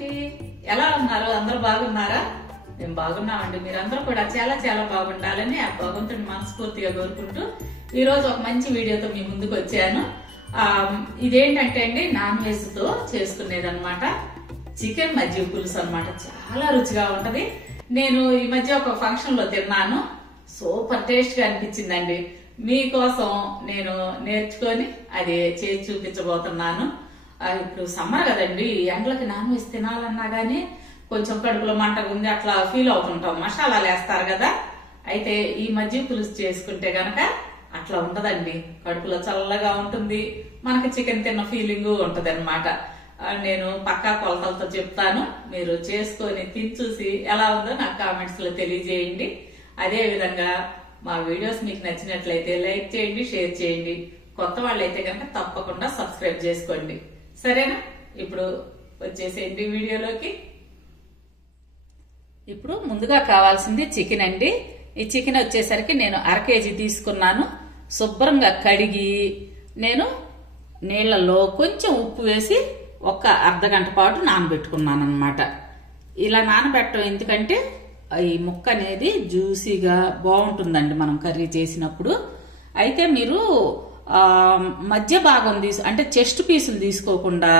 అండి, ఎలా ఉన్నారు? అందరూ బాగున్నారా? మేము బాగున్నామండి. మీరందరూ కూడా చాలా చాలా బాగుండాలని ఆ భగవంతుని మనస్ఫూర్తిగా కోరుకుంటూ ఈ రోజు ఒక మంచి వీడియోతో మీ ముందుకు వచ్చాను. ఇదేంటంటే అండి, నాన్ వెజ్ తో చేసుకునేదన్నమాట. చికెన్ మజ్జిగ పులుసు అన్నమాట. చాలా రుచిగా ఉంటది. నేను ఈ మధ్య ఒక ఫంక్షన్ లో తిన్నాను. సూపర్ టేస్ట్ గా అనిపించిందండి. మీకోసం నేను నేర్చుకొని అది చేసి చూపించబోతున్నాను. ఇప్పుడు సమ్మర్ కదండి, ఎండలకి నాన్ వెజ్ తినాలన్నా గానీ కొంచెం కడుపులో మంటగా ఉంది అట్లా ఫీల్ అవుతుంటాం. మసాలాలు వేస్తారు కదా. అయితే ఈ మజ్జిగ పులుసు చేసుకుంటే గనక అట్లా ఉండదండి. కడుపులో చల్లగా ఉంటుంది, మనకి చికెన్ తిన్న ఫీలింగ్ ఉంటది అనమాట. నేను పక్కా కొలతలతో చెప్తాను. మీరు చేసుకొని తిని చూసి ఎలా ఉందో నాకు కామెంట్స్ లో తెలియజేయండి. అదే విధంగా మా వీడియోస్ మీకు నచ్చినట్లయితే లైక్ చేయండి, షేర్ చేయండి. కొత్త వాళ్ళైతే కనుక తప్పకుండా సబ్స్క్రైబ్ చేసుకోండి. సరేనా? ఇప్పుడు వచ్చేసేయండి వీడియోలోకి. ఇప్పుడు ముందుగా కావాల్సింది చికెన్ అండి. ఈ చికెన్ వచ్చేసరికి నేను 1/2 కేజీ తీసుకున్నాను. శుభ్రంగా కడిగి నేను నీళ్లలో కొంచెం ఉప్పు వేసి ఒక అర్ధగంట పాటు నానబెట్టుకున్నాను అనమాట. ఇలా నానబెట్టడం ఎందుకంటే ఈ ముక్క అనేది జ్యూసీగా బాగుంటుందండి మనం కర్రీ చేసినప్పుడు. అయితే మీరు మధ్య భాగం అంటే చెస్ట్ పీసులు తీసుకోకుండా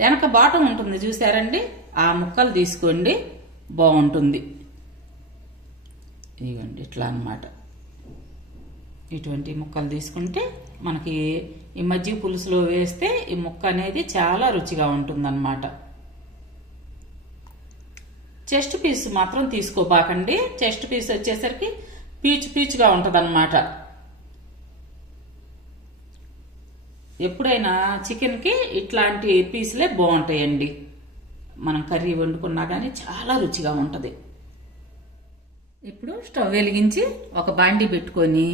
వెనక బాటం ఉంటుంది చూసారండి, ఆ ముక్కలు తీసుకోండి, బాగుంటుంది. ఇవ్వండి ఇట్లా అన్నమాట. ఇటువంటి ముక్కలు తీసుకుంటే మనకి ఈ మజ్జిగ పులుసులో వేస్తే ఈ ముక్క అనేది చాలా రుచిగా ఉంటుందన్నమాట. చెస్ట్ పీస్ మాత్రం తీసుకోబాకండి. చెస్ట్ పీస్ వచ్చేసరికి పీచు పీచుగా ఉంటదన్నమాట. ఎప్పుడైనా చికెన్ కి ఇట్లాంటి పీసులే బాగుంటాయండి. మనం కర్రీ వండుకున్నా కానీ చాలా రుచిగా ఉంటది. ఇప్పుడు స్టవ్ వెలిగించి ఒక బాండీ పెట్టుకొని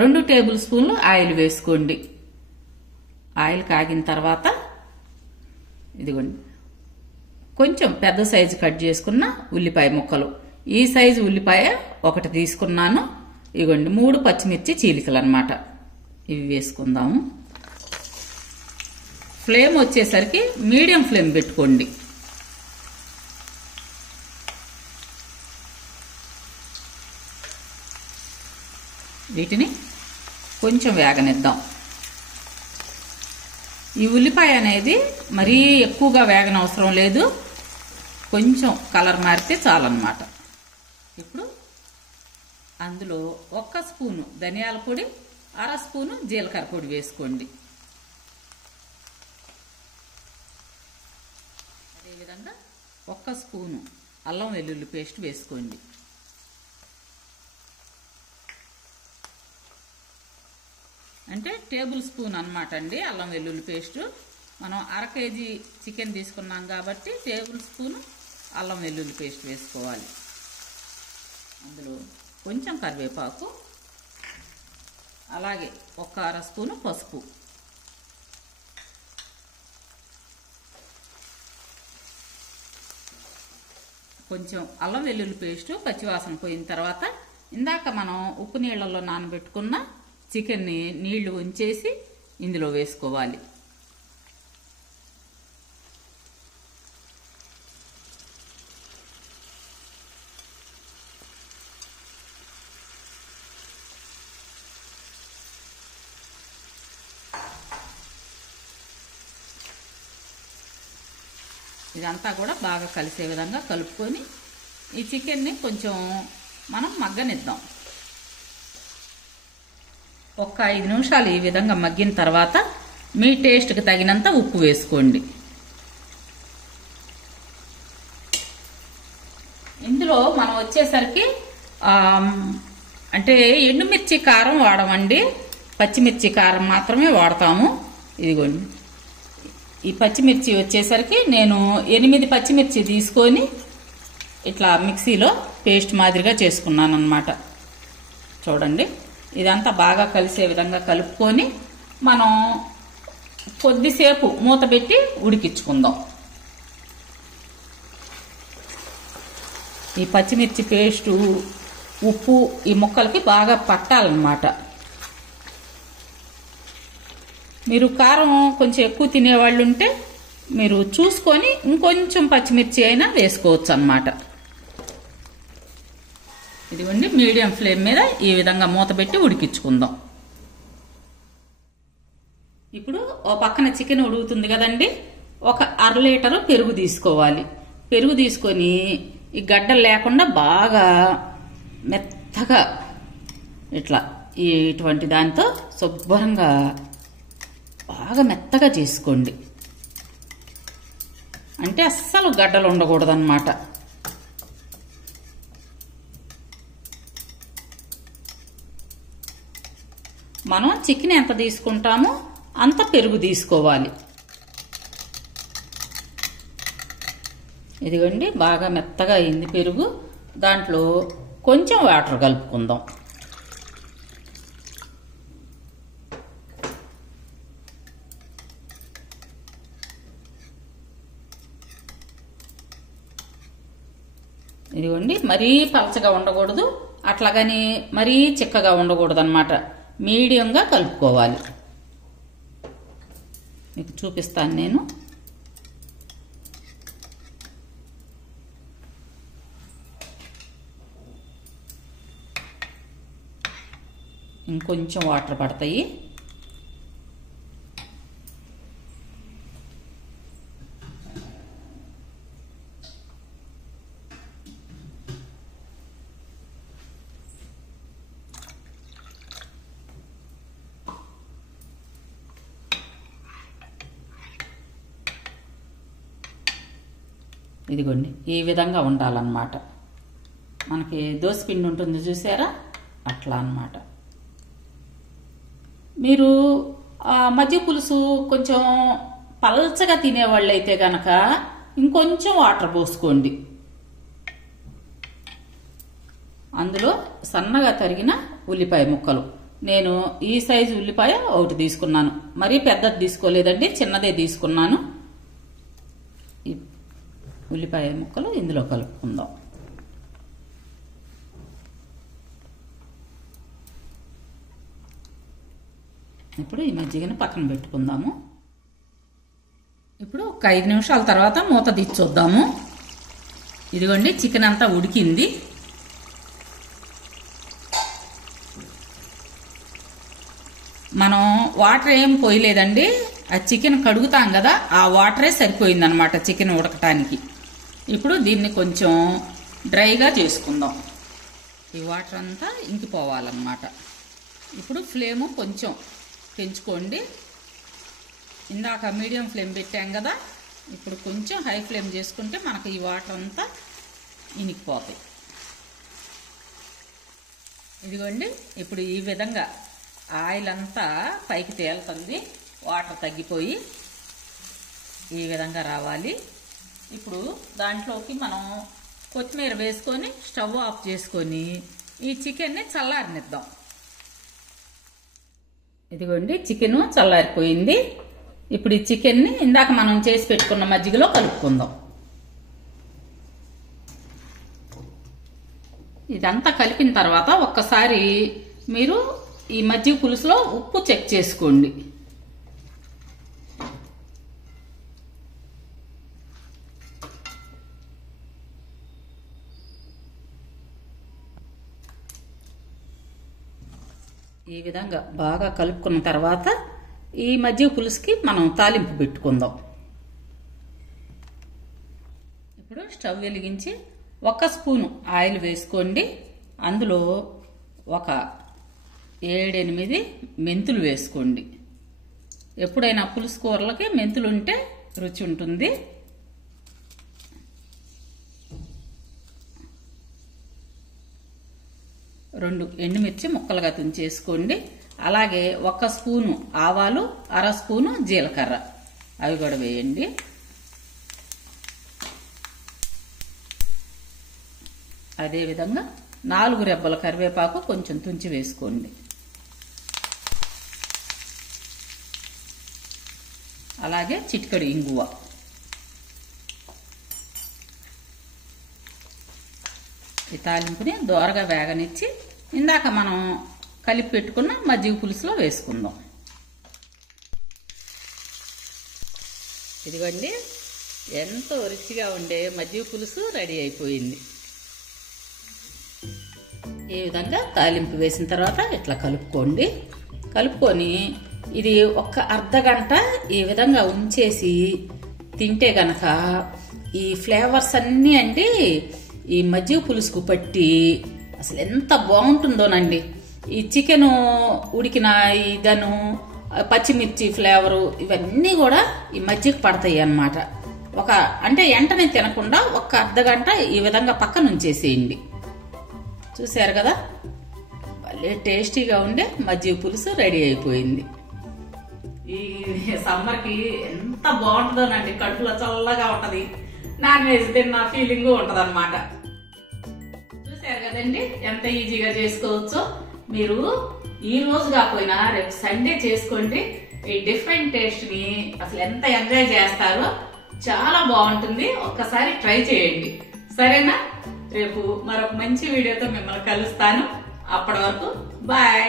2 టేబుల్ స్పూన్లు ఆయిల్ వేసుకోండి. ఆయిల్ కాగిన తర్వాత ఇదిగోండి కొంచెం పెద్ద సైజు కట్ చేసుకున్న ఉల్లిపాయ ముక్కలు. ఈ సైజు ఉల్లిపాయ ఒకటి తీసుకున్నాను. ఇదిగోండి 3 పచ్చిమిర్చి చీలికలు అన్నమాట. ఇవి వేసుకుందాము. ఫ్లేమ్ వచ్చేసరికి మీడియం ఫ్లేమ్ పెట్టుకోండి. వీటిని కొంచెం వేగనిద్దాం. ఈ ఉల్లిపాయ అనేది మరీ ఎక్కువగా వేగనవసరం లేదు, కొంచెం కలర్ మారితే చాలన్నమాట. ఇప్పుడు అందులో 1 స్పూను ధనియాల పొడి, 1/2 స్పూను జీలకర్ర పొడి వేసుకోండి. అదేవిధంగా 1 స్పూను అల్లం వెల్లుల్లి పేస్ట్ వేసుకోండి. అంటే టేబుల్ స్పూన్ అన్నమాట అండి అల్లం వెల్లుల్లి పేస్ట్. మనం 1/2 కేజీ చికెన్ తీసుకున్నాం కాబట్టి టేబుల్ స్పూన్ అల్లం వెల్లుల్లి పేస్ట్ వేసుకోవాలి. అందులో కొంచెం కరివేపాకు, అలాగే 1/2 స్పూను పసుపు, కొంచెం అల్లం వెల్లుల్లి పేస్ట్ పచ్చివాసన పోయిన తర్వాత ఇందాక మనం ఉప్పు నీళ్లలో నానబెట్టుకున్న చికెన్ని నీళ్లు ఉంచేసి ఇందులో వేసుకోవాలి. ఇదంతా కూడా బాగా కలిసే విధంగా కలుపుకొని ఈ చికెన్ని కొంచెం మనం మగ్గనిద్దాం. ఒక 5 నిమిషాలు ఈ విధంగా మగ్గిన తర్వాత మీ టేస్ట్కి తగినంత ఉప్పు వేసుకోండి. ఇందులో మనం వచ్చేసరికి అంటే ఎండుమిర్చి కారం వాడమండి, పచ్చిమిర్చి కారం మాత్రమే వాడతాము. ఇదిగోండి ఈ పచ్చిమిర్చి వచ్చేసరికి నేను 8 పచ్చిమిర్చి తీసుకొని ఇట్లా మిక్సీలో పేస్ట్ మాదిరిగా చేసుకున్నాను అన్నమాట. చూడండి, ఇదంతా బాగా కలిసే విధంగా కలుపుకొని మనం కొద్దిసేపు మూత పెట్టి ఉడికించుకుందాం. ఈ పచ్చిమిర్చి పేస్టు ఉప్పు ఈ ముక్కలకి బాగా పట్టాలన్నమాట. మీరు కారం కొంచెం ఎక్కువ తినేవాళ్ళు ఉంటే మీరు చూసుకొని ఇంకొంచెం పచ్చిమిర్చి అయినా వేసుకోవచ్చు అన్నమాట. ఇదిగోండి మీడియం ఫ్లేమ్ మీద ఈ విధంగా మూత పెట్టి ఉడికించుకుందాం. ఇప్పుడు ఓ పక్కన చికెన్ ఉడుకుతుంది కదండి, ఒక 1/2 లీటరు పెరుగు తీసుకోవాలి. పెరుగు తీసుకొని ఈ గడ్డలు లేకుండా బాగా మెత్తగా ఇట్లా ఇటువంటి దాంతో శుభ్రంగా బాగా మెత్తగా చేసుకోండి. అంటే అస్సలు గడ్డలు ఉండకూడదన్నమాట. మనం చికెన్ ఎంత తీసుకుంటామో అంత పెరుగు తీసుకోవాలి. ఇదిగోండి బాగా మెత్తగా అయింది పెరుగు. దాంట్లో కొంచెం వాటర్ కలుపుకుందాం. ఇదిగోండి మరీ పలచగా ఉండకూడదు, అట్లాగని మరీ చిక్కగా ఉండకూడదు అన్నమాట. మీడియంగా కలుపుకోవాలి. మీకు చూపిస్తాను నేను. ఇంకొంచెం వాటర్ పడతాయి. ఇదిగోండి ఈ విధంగా ఉండాలన్నమాట. మనకి దోసపిండి ఉంటుంది చూసారా, అట్లా అన్నమాట. మీరు మజ్జిగ పులుసు కొంచెం పల్చగా తినేవాళ్ళు అయితే గనక ఇంకొంచెం వాటర్ పోసుకోండి. అందులో సన్నగా తరిగిన ఉల్లిపాయ ముక్కలు, నేను ఈ సైజు ఉల్లిపాయ ఒకటి తీసుకున్నాను, మరీ పెద్దది తీసుకోలేదండి, చిన్నదే తీసుకున్నాను. ఉల్లిపాయ ముక్కలు ఇందులో కలుపుకుందాం. ఇప్పుడు ఈ మజ్జిగను పక్కన పెట్టుకుందాము. ఇప్పుడు ఒక 5 నిమిషాల తర్వాత మూత తీసి చూద్దాము. ఇదిగోండి చికెన్ అంతా ఉడికింది. మనం వాటర్ ఏం పోయలేదండి, ఆ చికెన్ కడుగుతాం కదా ఆ వాటరే సరిపోయిందనమాట చికెన్ ఉడకటానికి. ఇప్పుడు దీన్ని కొంచెం డ్రైగా చేసుకుందాం. ఈ వాటర్ అంతా ఇంకిపోవాలన్నమాట. ఇప్పుడు ఫ్లేము కొంచెం పెంచుకోండి. ఇందాక మీడియం ఫ్లేమ్ పెట్టాం కదా, ఇప్పుడు కొంచెం హై ఫ్లేమ్ చేసుకుంటే మనకు ఈ వాటర్ అంతా ఇనికిపోతాయి. ఇదిగోండి ఇప్పుడు ఈ విధంగా ఆయిల్ అంతా పైకి తేలుతుంది, వాటర్ తగ్గిపోయి ఈ విధంగా రావాలి. ఇప్పుడు దాంట్లోకి మనం కొత్తిమీర వేసుకొని స్టవ్ ఆఫ్ చేసుకొని ఈ చికెన్ని చల్లారనిద్దాం. ఇదిగోండి చికెన్ చల్లారిపోయింది. ఇప్పుడు ఈ చికెన్ని ఇందాక మనం చేసి పెట్టుకున్న మజ్జిగలో కలుపుకుందాం. ఇదంతా కలిపిన తర్వాత ఒక్కసారి మీరు ఈ మజ్జిగ పులుసులో ఉప్పు చెక్ చేసుకోండి. ఈ విధంగా బాగా కలుపుకున్న తర్వాత ఈ మజ్జిగ పులుసుకి మనం తాలింపు పెట్టుకుందాం. ఇప్పుడు స్టవ్ వెలిగించి 1 స్పూను ఆయిల్ వేసుకోండి. అందులో ఒక 7-8 మెంతులు వేసుకోండి. ఎప్పుడైనా పులుసు కూరలకి మెంతులు ఉంటే రుచి ఉంటుంది. రెండు ఎండుమిర్చి ముక్కలుగా తుంచేసుకోండి. అలాగే 1 స్పూను ఆవాలు, 1/2 స్పూను జీలకర్ర అవి కూడా వేయండి. అదేవిధంగా 4 రెబ్బల కరివేపాకు కొంచెం తుంచి వేసుకోండి. అలాగే చిటికెడు ఇంగువ. ఈ తాలింపుని దోరగా వేగనిచ్చి ఇందాక మనం కలిపి పెట్టుకున్న మజ్జిగ పులుసులో వేసుకుందాం. ఇదిగోండి, ఎంతో రుచిగా ఉండే మజ్జిగ పులుసు రెడీ అయిపోయింది. ఈ విధంగా తాలింపు వేసిన తర్వాత ఇట్లా కలుపుకొని ఇది ఒక అర్ధగంట ఈ విధంగా ఉంచేసి తింటే గనక ఈ ఫ్లేవర్స్ అన్నీ అండి ఈ మజ్జిగ పులుసుకు పట్టి అసలు ఎంత బాగుంటుందోనండి. ఈ చికెను ఉడికిన ఇదను పచ్చిమిర్చి ఫ్లేవరు ఇవన్నీ కూడా ఈ మజ్జిగ పడతాయి అన్నమాట. అంటే వెంటనే తినకుండా ఒక అర్ధగంట ఈ విధంగా పక్కన ఉంచేసేయండి. చూసారు కదా, భలే టేస్టీగా ఉండే మజ్జిగ పులుసు రెడీ అయిపోయింది. ఈ సమ్మర్కి ఎంత బాగుంటుందోనండి, కడుపులో చల్లగా ఉంటది, నాన్ వెజ్ తిన్న ఫీలింగ్ ఉంటది అన్నమాట. చూసారు కదండి ఎంత ఈజీగా చేసుకోవచ్చో. మీరు ఈ రోజు కాకపోయినా రేపు సండే చేసుకోండి. ఈ డిఫరెంట్ టేస్ట్ ని అసలు ఎంత ఎంజాయ్ చేస్తారో, చాలా బాగుంటుంది. ఒక్కసారి ట్రై చేయండి, సరేనా? రేపు మరొక మంచి వీడియోతో మిమ్మల్ని కలుస్తాను. అప్పటి వరకు బాయ్.